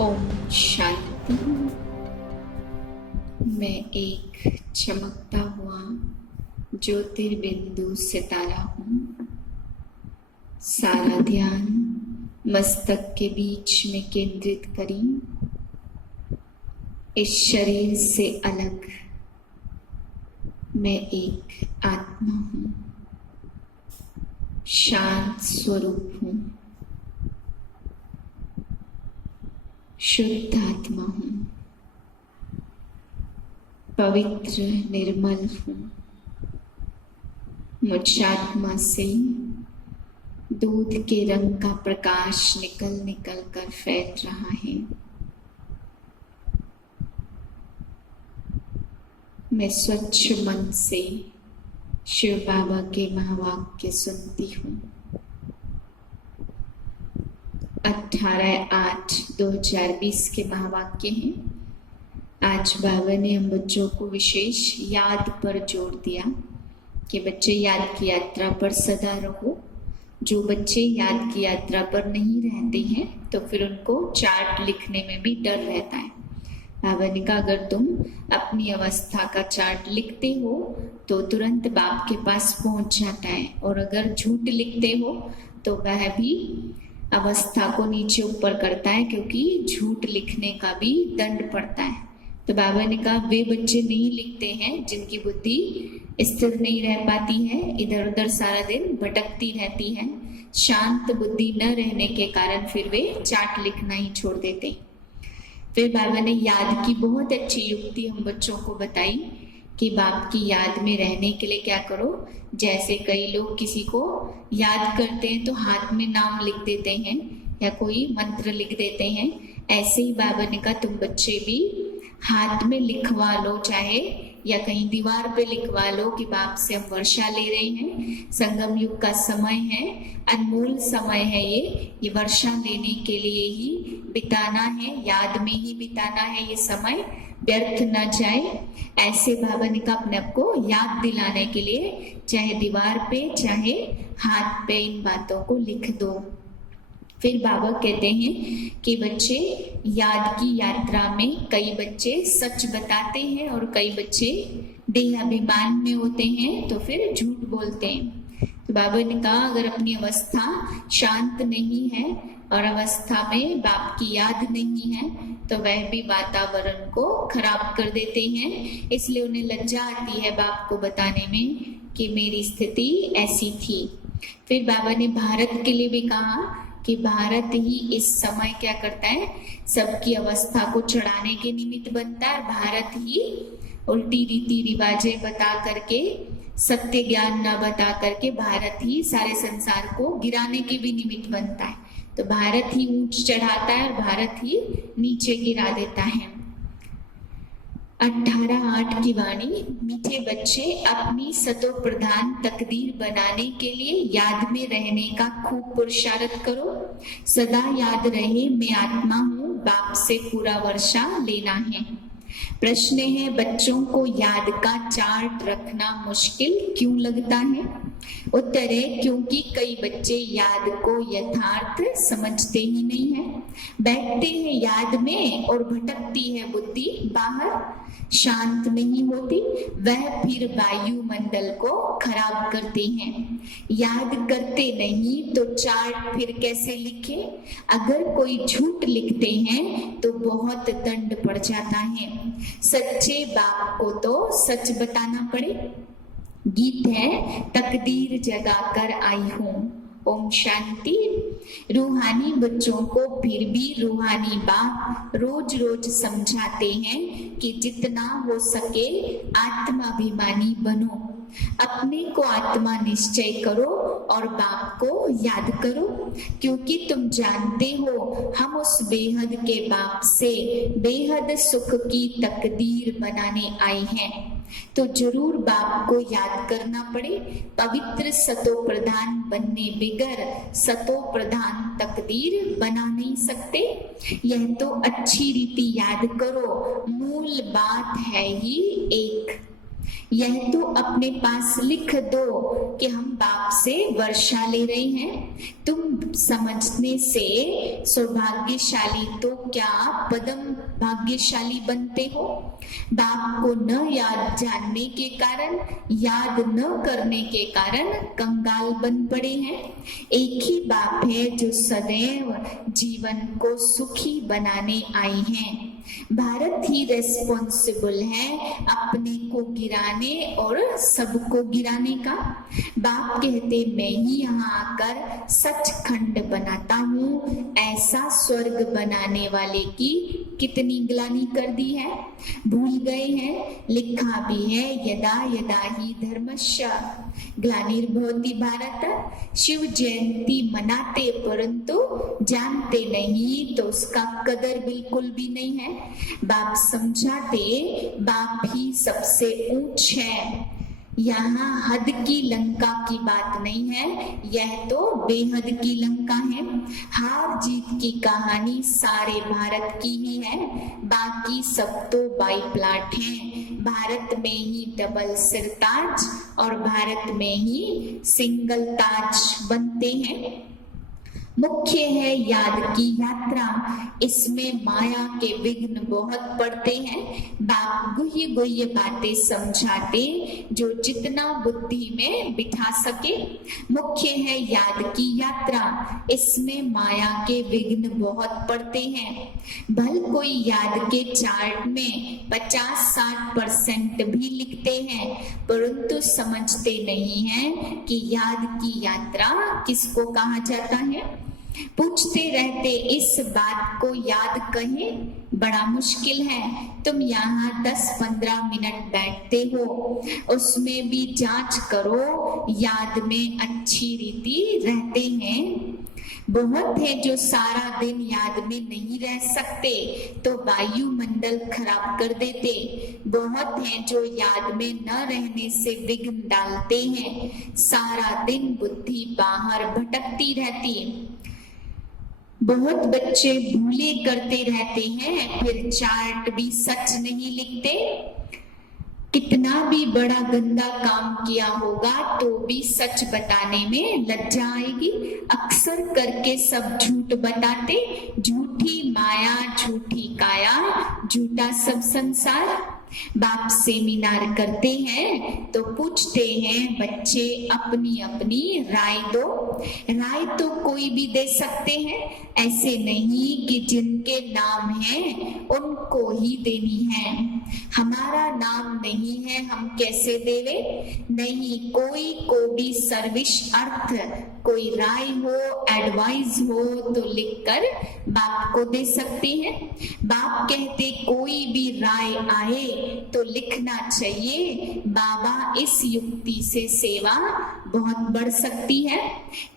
ओम शांति। मैं एक चमकता हुआ ज्योतिर्बिंदु सितारा हूँ। सारा ध्यान मस्तक के बीच में केंद्रित करें। इस शरीर से अलग मैं एक आत्मा हूँ, शांत स्वरूप हूँ, शुद्ध आत्मा हूँ, पवित्र निर्मल हूँ। मुझ आत्मा से दूध के रंग का प्रकाश निकल निकल कर फैल रहा है। मैं स्वच्छ मन से शिव बाबा के महावाक्य सुनती हूँ। 18/8/2020 के महावाक्य हैं। आज बाबा ने हम बच्चों को विशेष याद पर जोर दिया कि बच्चे याद की यात्रा पर सदा रहो। जो बच्चे याद की यात्रा पर नहीं रहते हैं तो फिर उनको चार्ट लिखने में भी डर रहता है। बाबा ने कहा अगर तुम अपनी अवस्था का चार्ट लिखते हो तो तुरंत बाप के पास पहुंच जाता है, और अगर झूठ लिखते हो तो वह भी अवस्था को नीचे ऊपर करता है, क्योंकि झूठ लिखने का भी दंड पड़ता है। तो बाबा ने कहा वे बच्चे नहीं लिखते हैं जिनकी बुद्धि स्थिर नहीं रह पाती है, इधर उधर सारा दिन भटकती रहती है। शांत बुद्धि न रहने के कारण फिर वे चार्ट लिखना ही छोड़ देते। फिर बाबा ने याद की बहुत अच्छी युक्ति हम बच्चों को बताई कि बाप की याद में रहने के लिए क्या करो। जैसे कई लोग किसी को याद करते हैं तो हाथ में नाम लिख देते हैं या कोई मंत्र लिख देते हैं, ऐसे ही बाबा ने कहा तुम बच्चे भी हाथ में लिखवा लो, चाहे या कहीं दीवार पे लिखवा लो कि बाप से हम वर्षा ले रहे हैं। संगम युग का समय है, अनमोल समय है, ये वर्षा लेने के लिए ही बिताना है, याद में ही बिताना है, ये समय व्यर्थ न जाए। ऐसे बाबा ने कहा अपने आप को याद दिलाने के लिए चाहे दीवार पे चाहे हाथ पे इन बातों को लिख दो। फिर बाबा कहते हैं कि बच्चे याद की यात्रा में कई बच्चे सच बताते हैं और कई बच्चे देह अभिमान में होते हैं तो फिर झूठ बोलते हैं। तो बाबा ने कहा अगर अपनी अवस्था शांत नहीं है और अवस्था में बाप की याद नहीं है तो वह भी वातावरण को खराब कर देते हैं। इसलिए उन्हें लज्जा आती है बाप को बताने में कि मेरी स्थिति ऐसी थी। फिर बाबा ने भारत के लिए भी कहा कि भारत ही इस समय क्या करता है, सबकी अवस्था को चढ़ाने के निमित्त बनता है। भारत ही उल्टी रीति रिवाजें बता करके, सत्य ज्ञान न बता करके भारत ही सारे संसार को गिराने के भी निमित्त बनता है। तो भारत ही ऊंच चढ़ाता है और भारत ही नीचे गिरा देता है। 18/8 की वाणी। मीठे बच्चे अपनी सतो प्रधान तकदीर बनाने के लिए याद में रहने का खूब पुरुषार्थ करो। सदा याद रहे मैं आत्मा हूँ, बाप से पूरा वर्षा लेना है। प्रश्न है बच्चों को याद का चार्ट रखना मुश्किल क्यों लगता है? उत्तर है क्योंकि कई बच्चे याद को यथार्थ समझते ही नहीं है। बैठते हैं याद में और भटकती है बुद्धि बाहर, शांत नहीं होती। वह फिर वायुमंडल को खराब करते हैं। याद करते नहीं तो चार्ट फिर कैसे लिखे? अगर कोई झूठ लिखते हैं तो बहुत दंड पड़ जाता है। सच्चे बाप को तो सच बताना पड़े। गीत है तकदीर जगा कर आई हूँ। ओम शांति। रूहानी बच्चों को फिर भी रूहानी बाप रोज रोज समझाते हैं कि जितना हो सके आत्माभिमानी बनो, अपने को आत्मा निश्चय करो और बाप को याद करो, क्योंकि तुम जानते हो हम उस बेहद के बाप से बेहद सुख की तकदीर बनाने आए हैं। तो जरूर बाप को याद करना पड़े। पवित्र सतो प्रधान बनने बिगर सतो प्रधान तकदीर बना नहीं सकते। यह तो अच्छी रीति याद करो, मूल बात है ही एक। यह तो अपने पास लिख दो कि हम बाप से वर्षा ले रहे हैं। तुम समझने से सौभाग्यशाली तो क्या पदम भाग्यशाली बनते हो। बाप को न याद जानने के कारण, याद न करने के कारण कंगाल बन पड़े हैं। एक ही बाप है जो सदैव जीवन को सुखी बनाने आई हैं। भारत ही रेस्पॉन्सिबल है अपने को गिराने और सबको गिराने का। बाप कहते मैं ही यहाँ आकर सचखंड बनाता हूँ। ऐसा स्वर्ग बनाने वाले की कितनी ग्लानि कर दी है। भूल गए हैं, लिखा भी है यदा यदा ही धर्मस्य ग्लानिर्भवति भारत। शिव जयंती मनाते परंतु जानते नहीं तो उसका कदर बिल्कुल भी नहीं है। बाप समझाते बाप ही सबसे ऊंच है। यहाँ हद की लंका की बात नहीं है, यह तो बेहद की लंका है। हार जीत की कहानी सारे भारत की ही है, बाकी सब तो बाई प्लाट हैं। भारत में ही डबल सिरताज और भारत में ही सिंगल ताज बनते हैं। मुख्य है याद की यात्रा, इसमें माया के विघ्न बहुत पड़ते हैं। बाप गुह्य गुह्य बातें समझाते जो जितना बुद्धि में बिठा सके। मुख्य है याद की यात्रा, इसमें माया के विघ्न बहुत पड़ते हैं। भल कोई याद के चार्ट में 50-60% भी लिखते हैं, परंतु समझते नहीं हैं कि याद की यात्रा किसको कहा जाता है। पूछते रहते इस बात को याद कहें, बड़ा मुश्किल है। तुम यहाँ 10-15 मिनट बैठते हो, उसमें भी जांच करो याद में अच्छी रीति रहते हैं। बहुत है जो सारा दिन याद में नहीं रह सकते तो वायुमंडल खराब कर देते। बहुत है जो याद में न रहने से विघ्न डालते हैं, सारा दिन बुद्धि बाहर भटकती रहती है। बहुत बच्चे भूले करते रहते हैं, फिर चार्ट भी सच नहीं लिखते। कितना भी बड़ा गंदा काम किया होगा तो भी सच बताने में लज्जा आएगी। अक्सर करके सब झूठ बताते, झूठी माया झूठी काया, झूठा सब संसार। बाप सेमिनार करते हैं तो पूछते हैं बच्चे अपनी अपनी राय दो। राय तो कोई भी दे सकते हैं, ऐसे नहीं कि जिनके नाम है उनको ही देनी है। हमारा नाम नहीं है, हम कैसे देवे। नहीं, कोई को भी सर्विस अर्थ कोई राय हो, एडवाइस हो तो लिखकर बाप को दे सकते हैं। बाप कहते कोई भी राय आए तो लिखना चाहिए। बाबा इस युक्ति से सेवा बहुत बढ़ सकती है।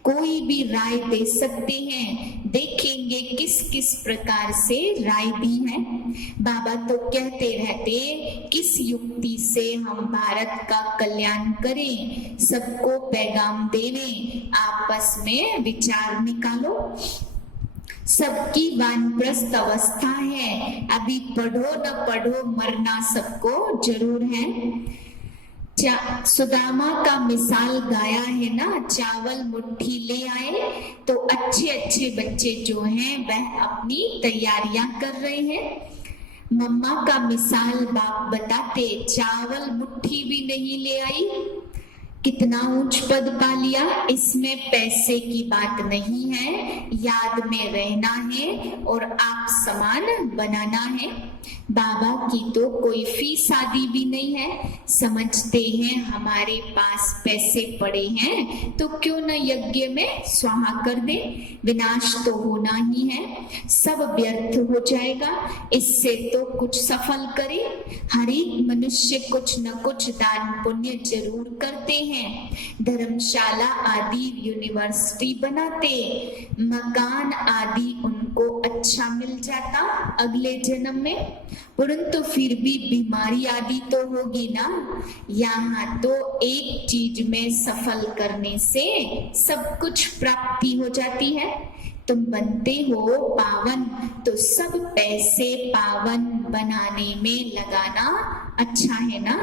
कोई भी राय दे सकते हैं, देखेंगे किस किस प्रकार से राय दी है। बाबा तो कहते रहते किस युक्ति से हम भारत का कल्याण करें, सबको पैगाम देवें, आपस में विचार निकालो। सबकी वानप्रस्थ अवस्था है, अभी पढ़ो न पढ़ो मरना सबको जरूर है। सुदामा का मिसाल गाया है ना, चावल मुट्ठी ले आए तो अच्छे अच्छे बच्चे जो हैं वह अपनी तैयारियां कर रहे हैं। मम्मा का मिसाल बाप बताते, चावल मुट्ठी भी नहीं ले आई, कितना ऊंच पद पा लिया। इसमें पैसे की बात नहीं है, याद में रहना है और आप समान बनाना है। बाबा की तो कोई फीस आदि भी नहीं है। समझते हैं हमारे पास पैसे पड़े हैं तो क्यों न यज्ञ में स्वाहा कर दे। विनाश तो होना ही है, सब व्यर्थ हो जाएगा, इससे तो कुछ सफल करे। हर एक मनुष्य कुछ न कुछ दान पुण्य जरूर करते हैं। धर्मशाला आदि यूनिवर्सिटी बनाते, मकान आदि उनको अच्छा मिल जाता अगले जन्म में, परंतु फिर भी बीमारी आदि तो होगी ना। यहाँ तो एक चीज में सफल करने से सब कुछ प्राप्ति हो जाती है। तुम बनते हो पावन, तो सब पैसे पावन बनाने में लगाना अच्छा है ना।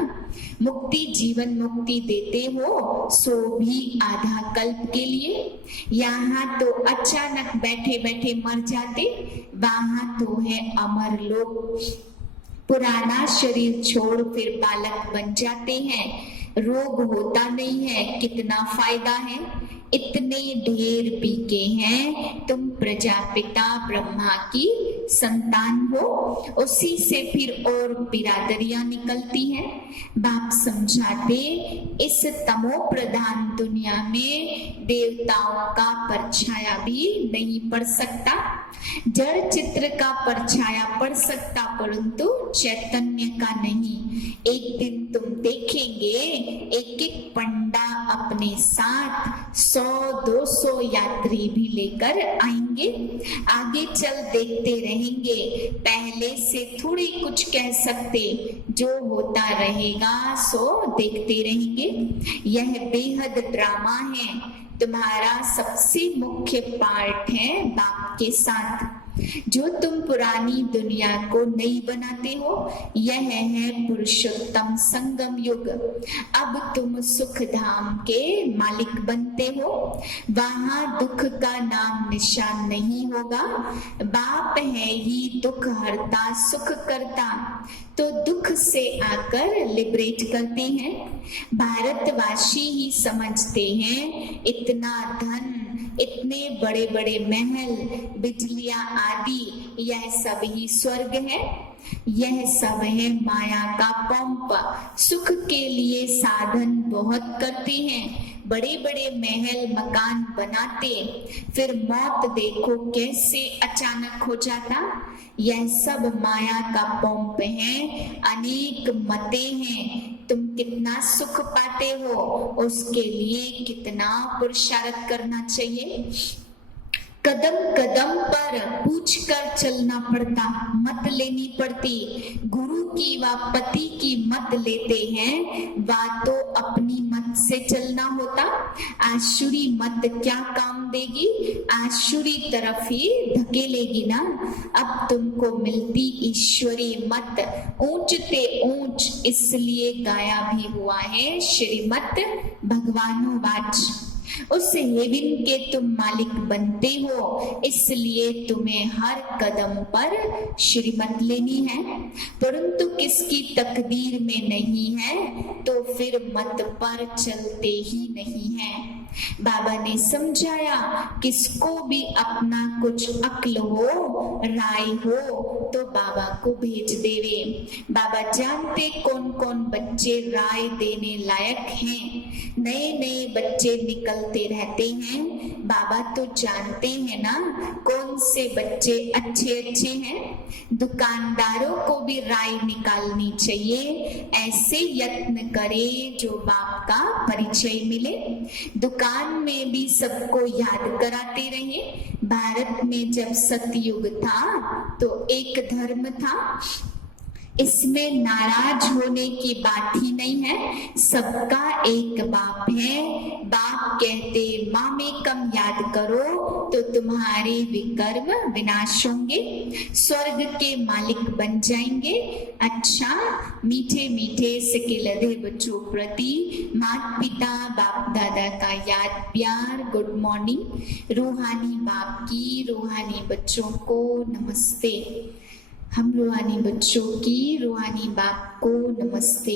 मुक्ति जीवन मुक्ति देते हो सो भी आधा कल्प के लिए। यहाँ तो अचानक बैठे बैठे मर जाते, वहां तो है अमर लोग। पुराना शरीर छोड़ फिर बालक बन जाते हैं, रोग होता नहीं है, कितना फायदा है। इतने ढेर पीके हैं, तुम प्रजापिता ब्रह्मा की संतान हो। उसी से फिर और बिरादरियां निकलती हैं। बाप समझाते, इस तमो प्रधान दुनिया में देवताओं का परछाया भी नहीं पड़ सकता। जड़ चित्र का परछाया पड़ सकता, परंतु चैतन्य का नहीं। एक दिन तुम देखेंगे एक एक पंडा अपने साथ 100-200 यात्री भी लेकर आएंगे। आगे चल देखते रहेंगे, पहले से थोड़ी कुछ कह सकते, जो होता रहेगा सो देखते रहेंगे। यह बेहद ड्रामा है, तुम्हारा सबसे मुख्य पार्ट है बाप के साथ। जो तुम पुरानी दुनिया को नहीं बनाते हो, यह है पुरुषोत्तम संगम युग। अब तुम सुख धाम के मालिक बनते हो, वहां दुख का नाम निशान नहीं होगा। बाप है ही दुख हरता सुख करता, तो दुख से आकर लिबरेट करते हैं। भारतवासी ही समझते हैं इतना धन, इतने बड़े बड़े महल, बिजलियां आदि, यह सब ही स्वर्ग है। यह सब है माया का पंप। सुख के लिए साधन बहुत करते हैं, बड़े बड़े महल मकान बनाते, फिर मौत देखो कैसे अचानक हो जाता। यह सब माया का पंप है, अनेक मते हैं। तुम कितना सुख पाते हो, उसके लिए कितना पुरुषार्थ करना चाहिए। कदम कदम पर पूछ कर चलना पड़ता, मत लेनी पड़ती। गुरु की व पति की मत लेते हैं, वा तो अपनी मत से चलना होता। आशुरी मत क्या काम देगी, आशुरी तरफ ही धकेलेगी ना। अब तुमको मिलती ईश्वरी मत, ऊंचते ऊंच, इसलिए गाया भी हुआ है श्रीमत भगवानुवाच। उस हेवन के तुम मालिक बनते हो, इसलिए तुम्हें हर कदम पर श्रीमत लेनी है। परंतु किसकी तकदीर में नहीं है, तो फिर मत पर चलते ही नहीं है। बाबा ने समझाया, किसको भी अपना कुछ अक्ल हो, राय हो, तो बाबा को भेज देवे। बाबा जानते कौन कौन बच्चे राय देने लायक हैं। नए नए बच्चे निकलते रहते हैं, बाबा तो जानते हैं ना कौन से बच्चे अच्छे अच्छे हैं। दुकानदारों को भी राय निकालनी चाहिए, ऐसे यत्न करे जो बाप का परिचय मिले। दुकान में भी सबको याद कराते रहे। भारत में जब सतयुग था तो एक धर्म था, इसमें नाराज होने की बात ही नहीं है। सबका एक बाप है। बाप कहते मामेकम याद करो तो तुम्हारे विकर्म विनाश होंगे, स्वर्ग के मालिक बन जाएंगे। अच्छा, मीठे मीठे सिकिलधे बच्चों प्रति माता पिता बाप दादा का याद प्यार, गुड मॉर्निंग। रूहानी बाप की रूहानी बच्चों को नमस्ते। हम रूहानी बच्चों की रूहानी बाप को नमस्ते।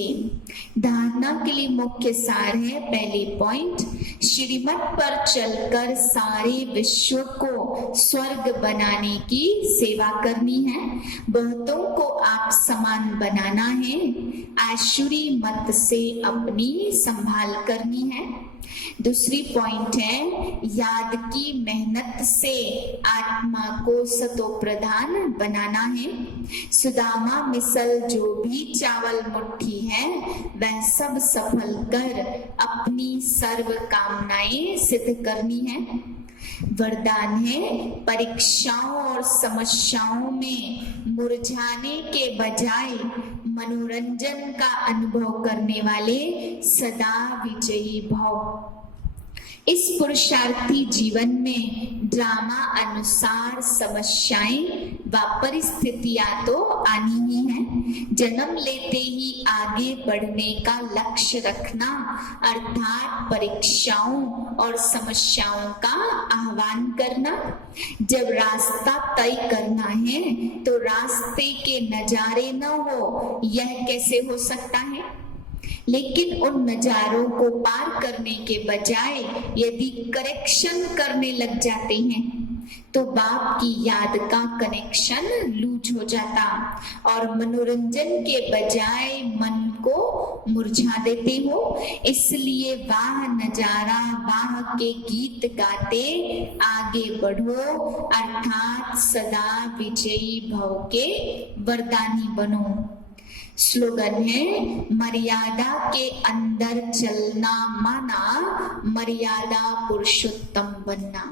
धारणा के लिए मुख्य सार है, पहले पॉइंट, श्रीमत पर चलकर सारे विश्व को स्वर्ग बनाने की सेवा करनी है। बहुतों को आप समान बनाना है। आशुरी मत से अपनी संभाल करनी है। दूसरी पॉइंट है, याद की मेहनत से आत्मा को सतो प्रधान बनाना है। सुदामा मिसल जो भी चावल मुट्ठी है, वह सब सफल कर अपनी सर्व कामनाएं सिद्ध करनी है। वरदान है, परीक्षाओं और समस्याओं में मुरझाने के बजाय मनोरंजन का अनुभव करने वाले सदा विजयी भव। इस पुरुषार्थी जीवन में ड्रामा अनुसार समस्याएं व परिस्थितियां तो आनी ही हैं। जन्म लेते ही आगे बढ़ने का लक्ष्य रखना अर्थात परीक्षाओं और समस्याओं का आह्वान करना। जब रास्ता तय करना है तो रास्ते के नजारे न हो, यह कैसे हो सकता है? लेकिन उन नजारों को पार करने के बजाय यदि करेक्शन करने लग जाते हैं तो बाप की याद का कनेक्शन लूज हो जाता और मनोरंजन के बजाय मन को मुरझा देते हो। इसलिए वाह नजारा वाह के गीत गाते आगे बढ़ो, अर्थात सदा विजयी भव के वरदानी बनो। स्लोगन है, मर्यादा के अंदर चलना माना, मर्यादा पुरुषोत्तम बनना।